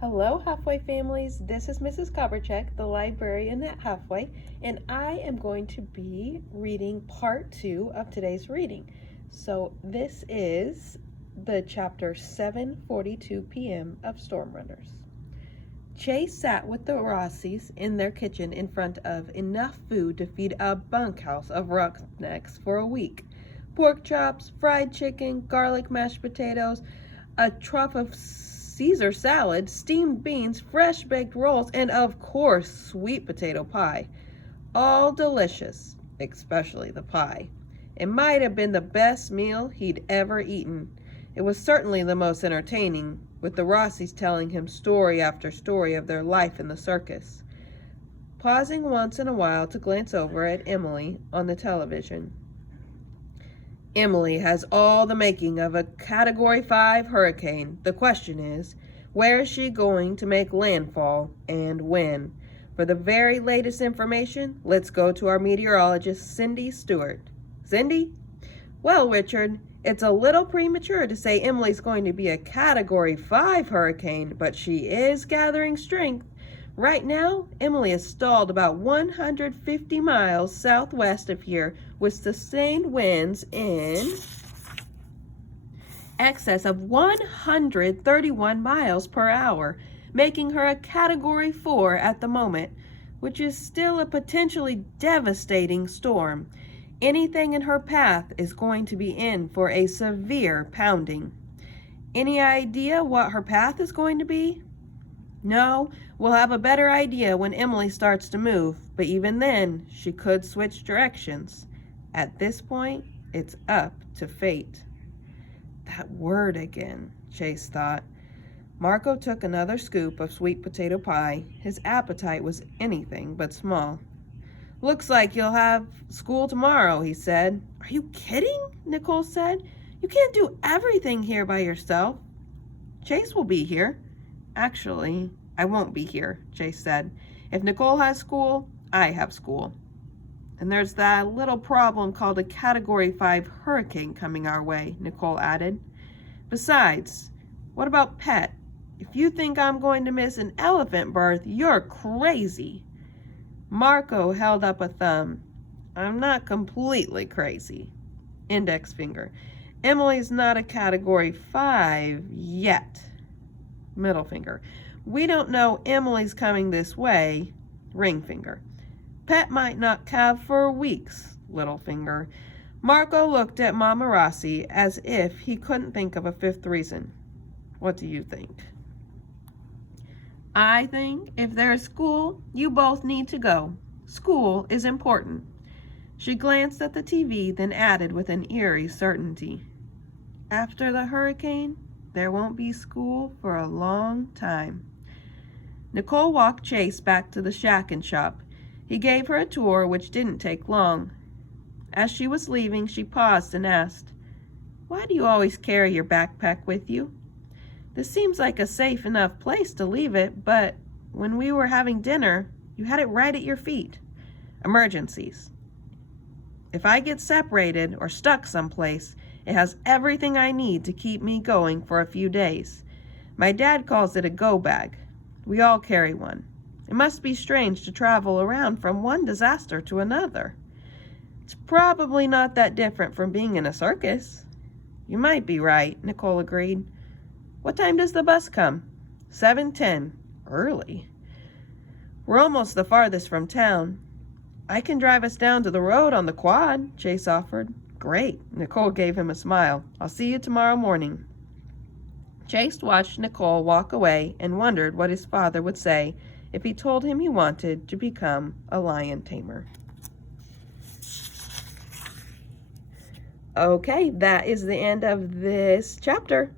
Hello, Halfway families. This is Mrs. Koberchek, the librarian at Halfway, and I am going to be reading part 2 of today's reading. So this is the chapter 7:42 p.m. of Storm Runners. Chase sat with the Rossies in their kitchen in front of enough food to feed a bunkhouse of roughnecks for a week. Pork chops, fried chicken, garlic mashed potatoes, a trough of Caesar salad, steamed beans, fresh baked rolls, and of course, sweet potato pie. All delicious, especially the pie. It might have been the best meal he'd ever eaten. It was certainly the most entertaining, with the Rossies telling him story after story of their life in the circus, pausing once in a while to glance over at Emily on the television. Emily has all the making of a Category 5 hurricane. The question is, where is she going to make landfall and when? For the very latest information, let's go to our meteorologist, Cindy Stewart. Cindy? Well, Richard, it's a little premature to say Emily's going to be a Category 5 hurricane, but she is gathering strength. Right now, Emily is stalled about 150 miles southwest of here with sustained winds in excess of 131 miles per hour, making her a Category 4 at the moment, which is still a potentially devastating storm. Anything in her path is going to be in for a severe pounding. Any idea what her path is going to be? No, we'll have a better idea when Emily starts to move, but even then, she could switch directions. At this point, it's up to fate. That word again, Chase thought. Marco took another scoop of sweet potato pie. His appetite was anything but small. Looks like you'll have school tomorrow, he said. Are you kidding? Nicole said. You can't do everything here by yourself. Chase will be here. Actually, I won't be here, Chase said. If Nicole has school, I have school. And there's that little problem called a Category 5 hurricane coming our way, Nicole added. Besides, what about Pet? If you think I'm going to miss an elephant birth, you're crazy. Marco held up a thumb. I'm not completely crazy. Index finger. Emily's not a Category 5 yet. Middle finger. We don't know Emily's coming this way. Ring finger. Pet might not calve for weeks. Little finger. Marco looked at Mama Rossi as if he couldn't think of a fifth reason. What do you think? I think if there's school, you both need to go. School is important. She glanced at the TV, then added with an eerie certainty. After the hurricane, there won't be school for a long time. Nicole walked Chase back to the shack and shop. He gave her a tour, which didn't take long. As she was leaving, she paused and asked, Why do you always carry your backpack with you? This seems like a safe enough place to leave it, but when we were having dinner, you had it right at your feet. Emergencies. If I get separated or stuck someplace, it has everything I need to keep me going for a few days. My dad calls it a go bag. We all carry one. It must be strange to travel around from one disaster to another. It's probably not that different from being in a circus. You might be right, Nicole agreed. What time does the bus come? 7:10. Early. We're almost the farthest from town. I can drive us down to the road on the quad, Chase offered. Great. Nicole gave him a smile. I'll see you tomorrow morning. Chase watched Nicole walk away and wondered what his father would say if he told him he wanted to become a lion tamer. Okay, that is the end of this chapter.